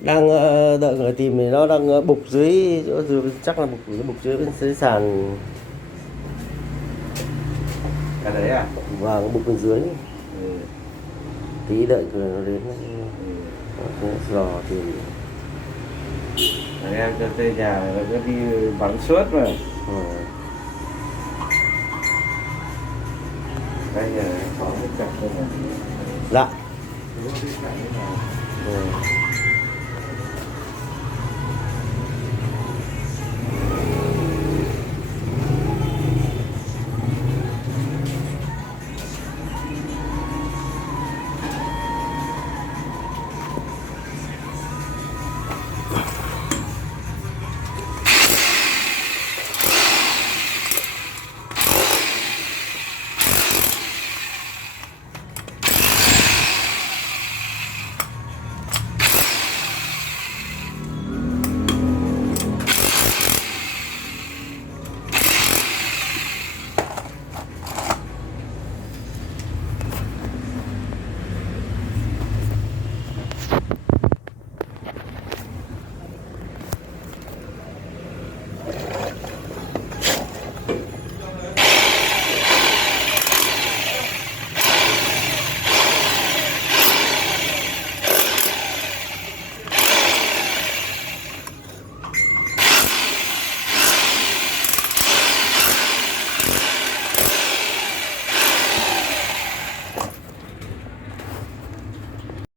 Đang đợi người tìm thì nó đang bục dưới chỗ dưới, chắc là bục dưới bên dưới sàn. Cái đấy à? Vâng, bục bên dưới. Ừ. Tí đợi người nó đến dò tìm. Thằng em cho thuê nhà nó cứ đi vắng suốt mà. Bây giờ có cái cặp thôi mà. Dạ. Đúng không? Cái cặp như nào? Ừ.